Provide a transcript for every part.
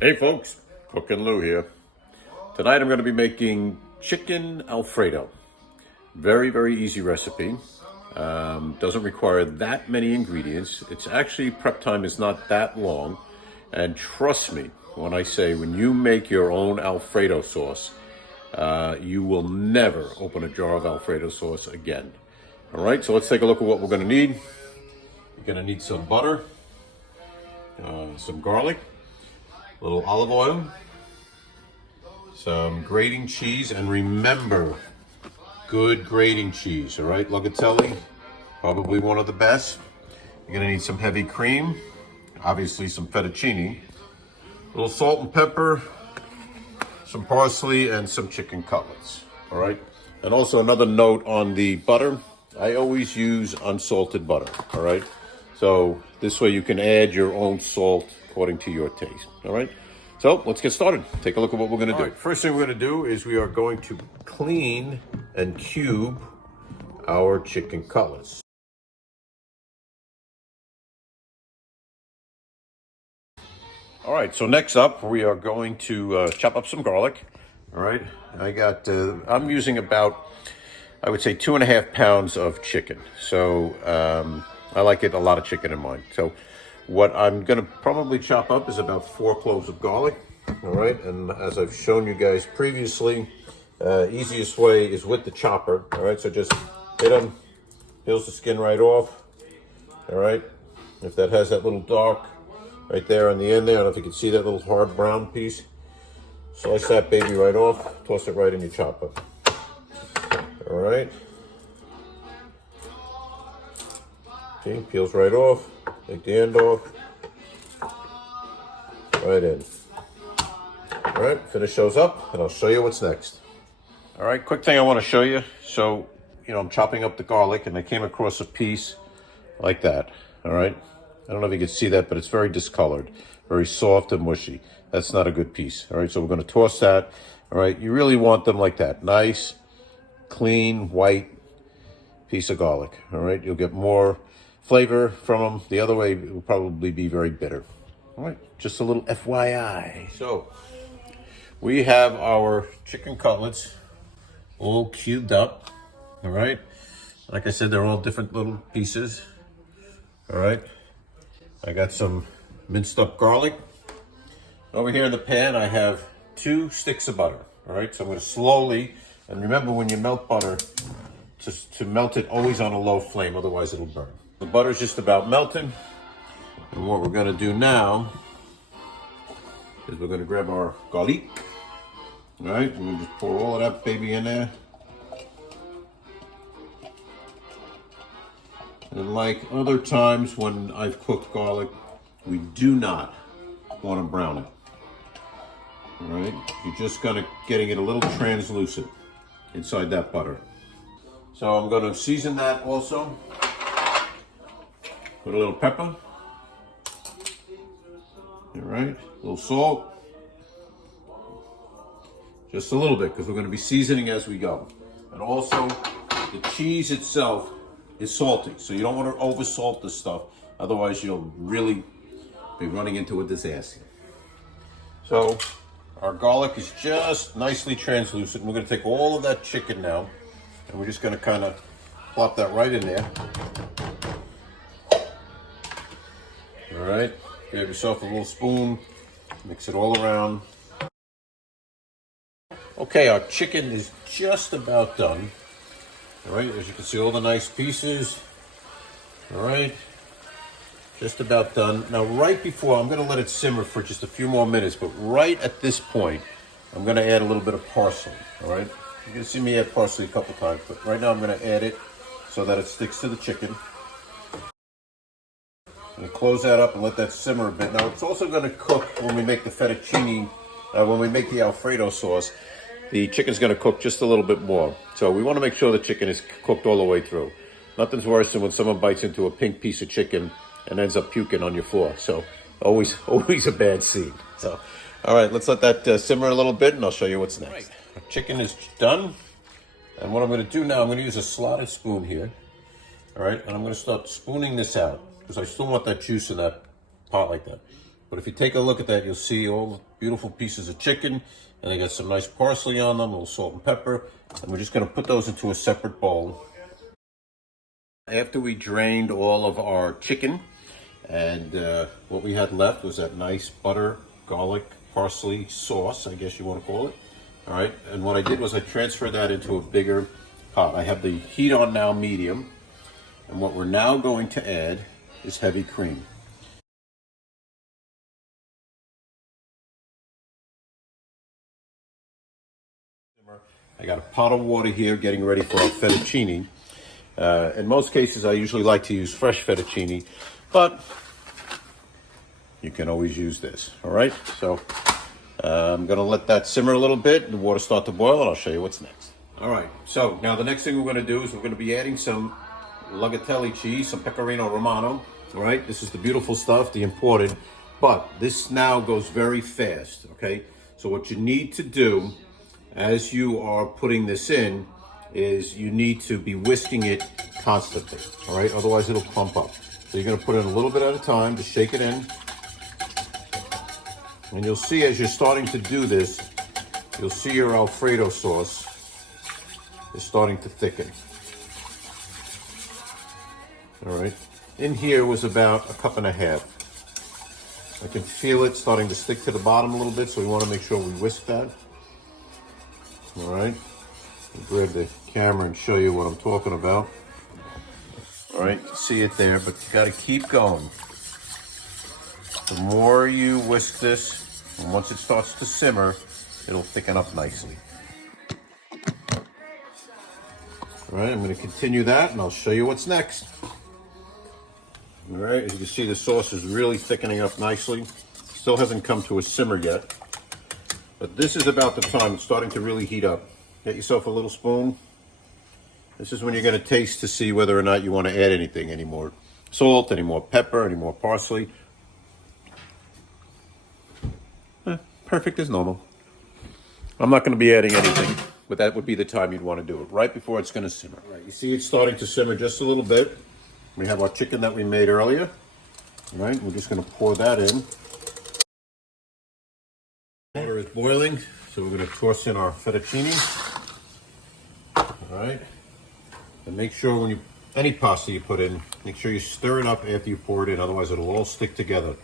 Hey folks, Cook and Lou here. Tonight I'm going to be making chicken Alfredo. Very, very easy recipe. Doesn't require that many ingredients. It's actually, prep time is not that long. And trust me when I say, when you make your own Alfredo sauce, you will never open a jar of Alfredo sauce again. All right, so let's take a look at what we're going to need. You're going to need some butter, some garlic, a little olive oil, some grating cheese, and remember, good grating cheese, all right? Locatelli, probably one of the best. You're gonna need some heavy cream, obviously some fettuccine, a little salt and pepper, some parsley, and some chicken cutlets, all right? And also another note on the butter, I always use unsalted butter, all right? So this way you can add your own salt according to your taste, all right? So let's get started. Take a look at what we're gonna do. Right, first thing we're gonna do is we are going to clean and cube our chicken cutlets. All right, so next up, we are going to chop up some garlic, all right? I'm using about, I would say 2.5 pounds of chicken. So I like it a lot of chicken in mine. So what I'm gonna probably chop up is about 4 cloves of garlic, all right? And as I've shown you guys previously, easiest way is with the chopper, all right? So just hit them, peels the skin right off, all right? If that has that little dark right there on the end there, I don't know if you can see that little hard brown piece, slice that baby right off, toss it right in your chopper, all right? See, peels right off. Take the end off, right in. All right, finish those up, and I'll show you what's next. All right, quick thing I want to show you. So, I'm chopping up the garlic, and I came across a piece like that, all right? I don't know if you can see that, but it's very discolored, very soft and mushy. That's not a good piece, all right? So we're going to toss that, all right? You really want them like that, nice, clean, white piece of garlic, all right? You'll get more flavor from them. The other way, it will probably be very bitter. All right, just a little FYI. So, we have our chicken cutlets all cubed up, all right? Like I said, they're all different little pieces, all right? I got some minced up garlic. Over here in the pan, I have 2 sticks of butter, all right? So I'm gonna slowly, and remember when you melt butter, to melt it always on a low flame, otherwise it'll burn. The butter's just about melting. And what we're gonna do now is we're gonna grab our garlic. All right, we're gonna just pour all of that baby in there. And like other times when I've cooked garlic, we do not want to brown it. All right, you're just getting it a little translucent inside that butter. So I'm gonna season that also. Put a little pepper, all right, a little salt, just a little bit because we're going to be seasoning as we go. And also, the cheese itself is salty, so you don't want to over salt this stuff, otherwise you'll really be running into a disaster. So, our garlic is just nicely translucent. We're going to take all of that chicken now, and we're just going to kind of plop that right in there. All right, grab yourself a little spoon, mix it all around. Okay, our chicken is just about done. All right, as you can see, all the nice pieces. All right, just about done. Now, right before, I'm gonna let it simmer for just a few more minutes, but right at this point, I'm gonna add a little bit of parsley, all right? You're gonna see me add parsley a couple times, but right now I'm gonna add it so that it sticks to the chicken. And close that up and let that simmer a bit. Now it's also going to cook when we make the fettuccine, when we make the Alfredo sauce. The chicken's going to cook just a little bit more. So we want to make sure the chicken is cooked all the way through. Nothing's worse than when someone bites into a pink piece of chicken and ends up puking on your floor. So always a bad scene. So, all right, let's let that simmer a little bit and I'll show you what's next. Right. Our chicken is done. And what I'm going to do now, I'm going to use a slotted spoon here. All right, and I'm going to start spooning this out because I still want that juice in that pot like that. But if you take a look at that, you'll see all the beautiful pieces of chicken, and they got some nice parsley on them, a little salt and pepper, and we're just gonna put those into a separate bowl. After we drained all of our chicken, and what we had left was that nice butter, garlic, parsley sauce, I guess you want to call it. All right, and what I did was I transferred that into a bigger pot. I have the heat on now medium, and what we're now going to add is heavy cream. I got a pot of water here getting ready for our fettuccine. In most cases, I usually like to use fresh fettuccine, but you can always use this, all right? So I'm gonna let that simmer a little bit, the water start to boil, and I'll show you what's next. All right, so now the next thing we're gonna do is we're gonna be adding some Lagatelli cheese, some Pecorino Romano, all right? This is the beautiful stuff, the imported, but this now goes very fast, okay? So what you need to do as you are putting this in is you need to be whisking it constantly, all right? Otherwise it'll clump up. So you're gonna put it in a little bit at a time to shake it in. And you'll see as you're starting to do this, you'll see your Alfredo sauce is starting to thicken. All right, in here was about 1.5 cups. I can feel it starting to stick to the bottom a little bit, so we want to make sure we whisk that. All right, I'll grab the camera and show you what I'm talking about. All right, you see it there, but you got to keep going. The more you whisk this, and once it starts to simmer, it'll thicken up nicely. All right, I'm going to continue that, and I'll show you what's next. All right, as you can see, the sauce is really thickening up nicely. Still hasn't come to a simmer yet, but this is about the time it's starting to really heat up. Get yourself a little spoon. This is when you're going to taste to see whether or not you want to add anything, any more salt, any more pepper, any more parsley. Perfect as normal. I'm not going to be adding anything, but that would be the time you'd want to do it, right before it's going to simmer. All right, you see it's starting to simmer just a little bit. We have our chicken that we made earlier. All right, we're just going to pour that in. Water is boiling, so we're going to toss in our fettuccine. All right, and make sure when any pasta you put in, make sure you stir it up after you pour it in, otherwise it'll all stick together.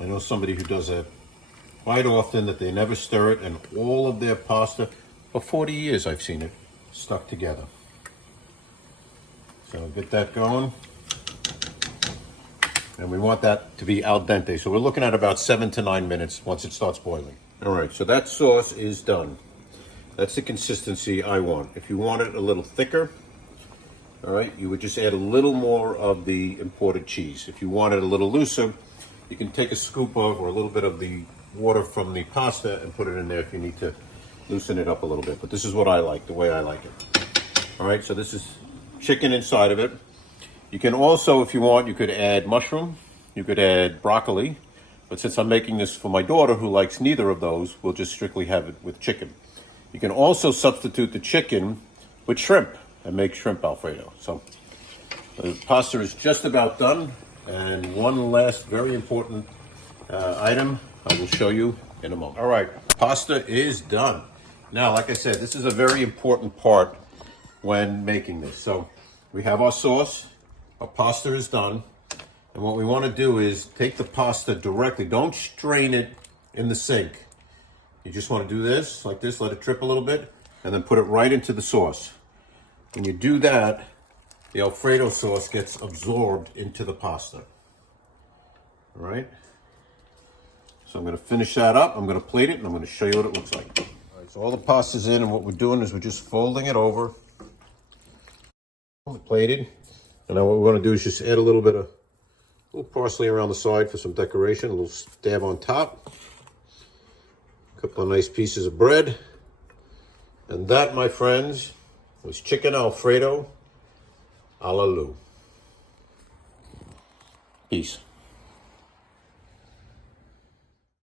I know somebody who does that quite often, that they never stir it, and all of their pasta, for 40 years I've seen it, stuck together. So get that going. And we want that to be al dente. So we're looking at about 7 to 9 minutes once it starts boiling. All right, so that sauce is done. That's the consistency I want. If you want it a little thicker, all right, you would just add a little more of the imported cheese. If you want it a little looser, you can take a scoop of or a little bit of the water from the pasta and put it in there if you need to loosen it up a little bit. But this is what I like, the way I like it. All right, so this is chicken inside of it. You can also, if you want, you could add mushroom, you could add broccoli, but since I'm making this for my daughter who likes neither of those, we'll just strictly have it with chicken. You can also substitute the chicken with shrimp and make shrimp Alfredo. So the pasta is just about done. And one last very important item I will show you in a moment. All right, pasta is done. Now, like I said, this is a very important part when making this. So we have our sauce, our pasta is done. And what we want to do is take the pasta directly. Don't strain it in the sink. You just want to do this, like this, let it drip a little bit, and then put it right into the sauce. When you do that, the Alfredo sauce gets absorbed into the pasta. All right? So I'm going to finish that up. I'm going to plate it, and I'm going to show you what it looks like. All right, so all the pasta's in, and what we're doing is we're just folding it over. Plated. And now what we're going to do is just add a little parsley around the side for some decoration, a little stab on top. A couple of nice pieces of bread. And that, my friends, was chicken Alfredo a la Lou. Peace.